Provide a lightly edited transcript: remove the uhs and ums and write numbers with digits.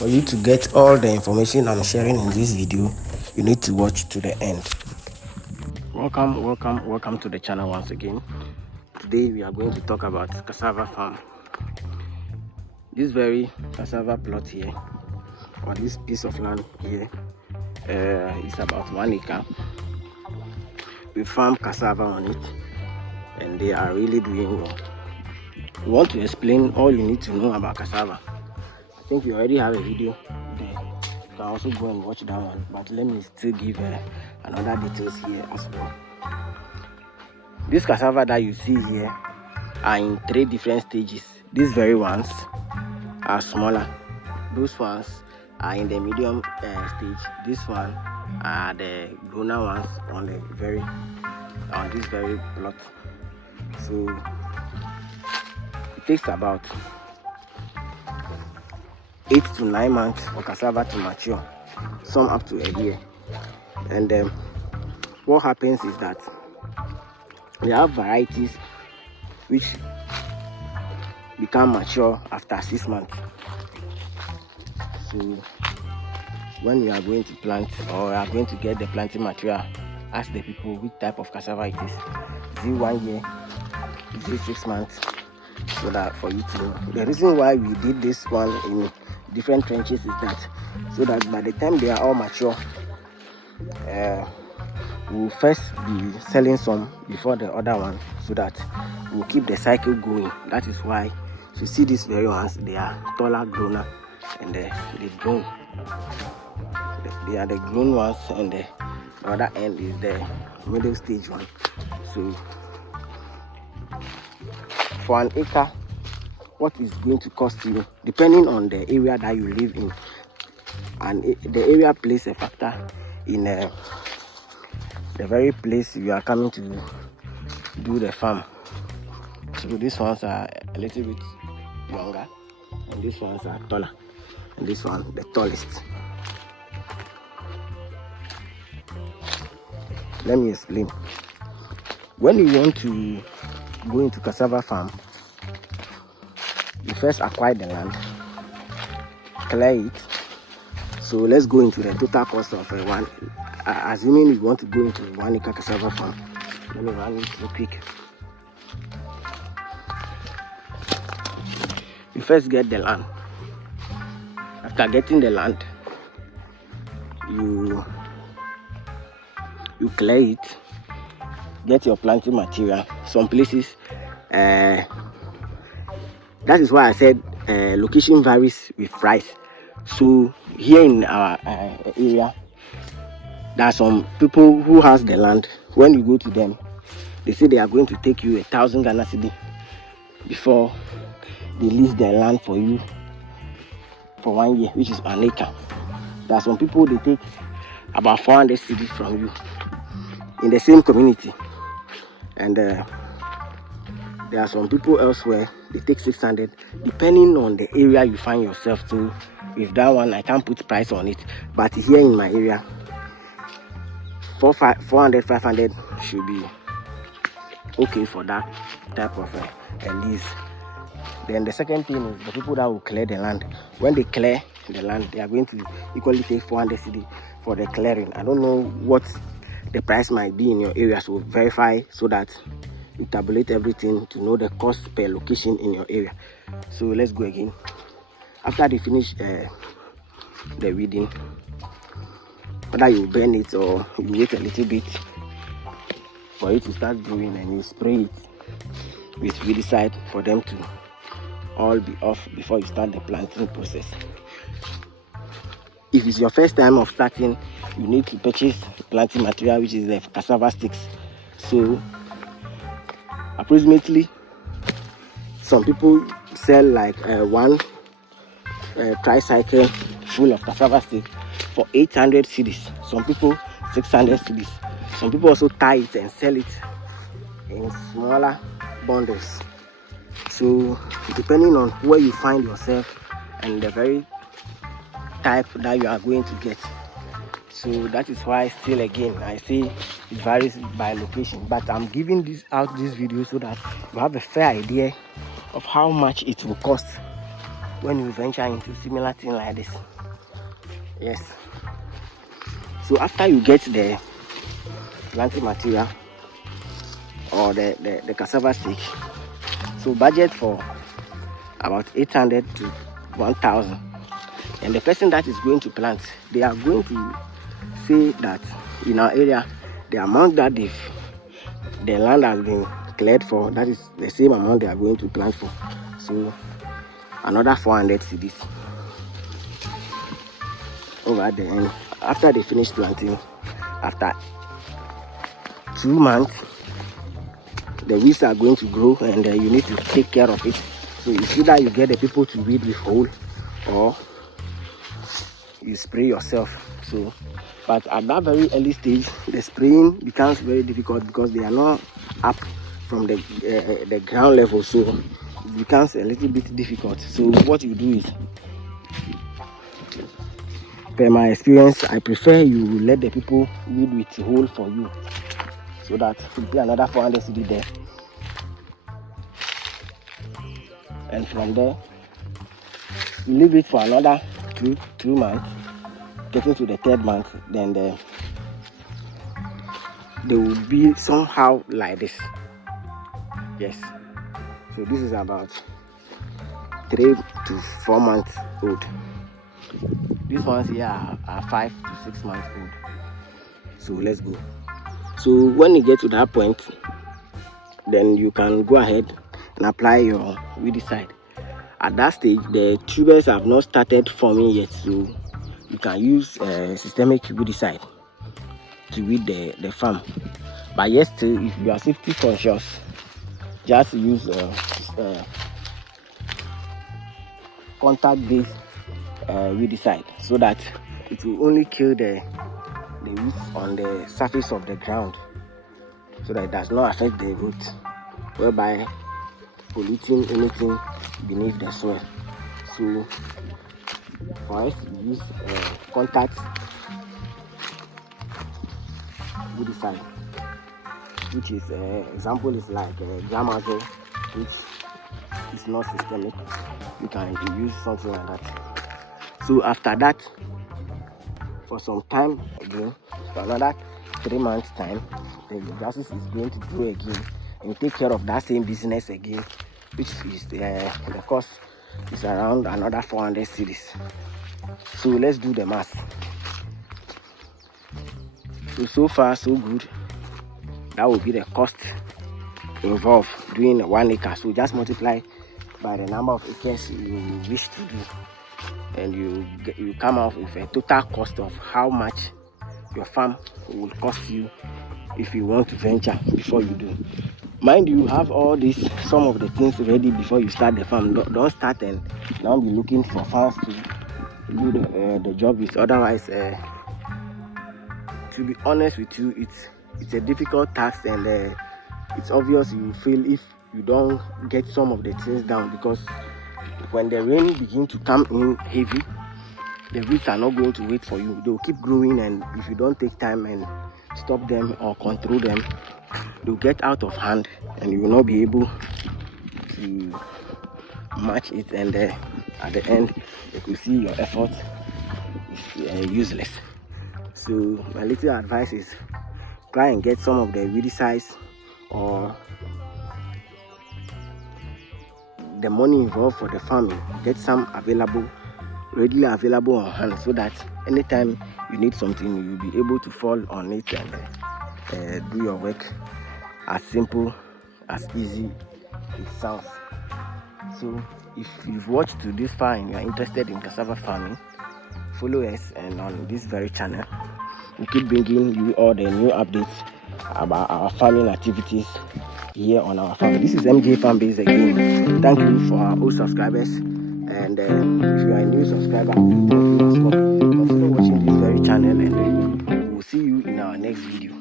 For you to get all the information I'm sharing in this video, you need to watch to the end. Welcome to the channel once again. Today we are going to talk about cassava farm. This very cassava plot here, or this piece of land here, is about 1 acre. We farm cassava on it, and they are really doing well. We want to explain all you need to know about cassava. I think we already have a video there. You can also go and watch that one, but let me still give another details here as well. This cassava that you see here are in 3 different stages. These very ones are smaller. Those ones are in the medium stage. This one are the growner ones on this very plot. So it takes about 8 to 9 months for cassava to mature, some up to a year. And what happens is that we have varieties which become mature after 6 months. So when you are going to plant, or are going to get the planting material, ask the people which type of cassava it is. Is it 1 year? Is it 6 months? So that for you to know. The reason why we did this one in different trenches is that so that by the time they are all mature, we'll first be selling some before the other one, so that we'll keep the cycle going. That is why you see these very ones, they are taller growner, and they grown. They are the grown ones, and the other end is the middle stage one. So for 1 acre, what is going to cost you, depending on the area that you live in, and the area plays a factor in the very place you are coming to do the farm. So these ones are a little bit younger, and these ones are taller, and this one the tallest. Let me explain. When you want to go into cassava farm, you first acquire the land, clear it. So let's go into the total cost of one. Assuming you want to go into 1 acre cassava farm, let me run it real quick. You first get the land. After getting the land, you clear it, get your planting material. Some places, that is why I said location varies with price. So here in our area, there are some people who has the land. When you go to them, they say they are going to take you 1,000 Ghana cedi before they lease their land for you for 1 year, which is 1 acre. There are some people, they take about 400 cedi from you in the same community, and there are some people elsewhere, they take 600, depending on the area you find yourself to. With that one, I can't put price on it, but here in my area, 400, 500 should be okay for that type of lease. Then the second thing is the people that will clear the land. When they clear the land, they are going to equally take 400 cedi for the clearing. I don't know what the price might be in your area, so verify so that you tabulate everything to know the cost per location in your area. So let's go again. After they finish the weeding, whether you burn it or you wait a little bit for it to start growing, and you spray it with weedicide for them to all be off before you start the planting process. If it's your first time of starting, you need to purchase planting material, which is the cassava sticks. So approximately, some people sell like one tricycle full of cassava stick for 800 cedis. Some people 600 cedis. Some people also tie it and sell it in smaller bundles. So depending on where you find yourself and the very type that you are going to get. So that is why still again I say it varies by location, but I'm giving this video so that you have a fair idea of how much it will cost when you venture into similar thing like this. Yes. So after you get the planting material or the cassava stick, so budget for about 800 to 1,000. And the person that is going to plant, they are going to say that in our area, the amount that the land has been cleared for, that is the same amount they are going to plant for. So another 400 cedis over at the end. After they finish planting, after 2 months, the weeds are going to grow, and you need to take care of it. So it's either you get the people to weed with hole, or you spray yourself. So, but at that very early stage, the spraying becomes very difficult because they are not up from the ground level, so it becomes a little bit difficult. So what you do is, per my experience, I prefer you let the people weed with hole for you, so that you pay another 400 cedi there, and from there you leave it for another 2 months. Getting to the 3rd month, then they will be somehow like this. Yes. So this is about 3 to 4 months old. These ones here are 5 to 6 months old. So let's go. So when you get to that point, then you can go ahead and apply your weedicide. At that stage, the tubers have not started forming yet, so you can use systemic weedicide to weed the farm. But yes, still, if you are safety conscious, just use contact-based weedicide, so that it will only kill the weeds on the surface of the ground, so that it does not affect the roots, whereby polluting anything beneath the soil. So for us to use contact weedicide, which is example is like Gramazole, which is not systemic. You can use something like that. So after that, for some time again, for another 3 months time, the grasses is going to grow again and take care of that same business again, which is the cost is around another 400 cedis. So let's do the math. So far so good. That will be the cost involved doing 1 acre. So just multiply by the number of acres you wish to do, and you come out with a total cost of how much your farm will cost you if you want to venture before you do. Mind you, have all these, some of the things ready before you start the farm. Don't start and now be looking for farms to do the job with. Otherwise, to be honest with you, it's a difficult task, and it's obvious you feel if you don't get some of the things down, because when the rain begins to come in heavy, the roots are not going to wait for you. They'll keep growing, and if you don't take time and stop them or control them, they'll get out of hand, and you will not be able to match it, and at the end you could see your effort is useless. So my little advice is, try and get some of the weedicides or the money involved for the farming. Get some readily available on hand, so that anytime you need something, you'll be able to fall on it and do your work as simple, as easy it sounds. So if you've watched to this far and you are interested in cassava farming, follow us, and on this very channel we keep bringing you all the new updates about our farming activities here on our farm. This is MJ Farm Base again. Thank you for our old subscribers, and if you are a new subscriber, thank you as well. Consider watching this very channel, and we'll see you in our next video.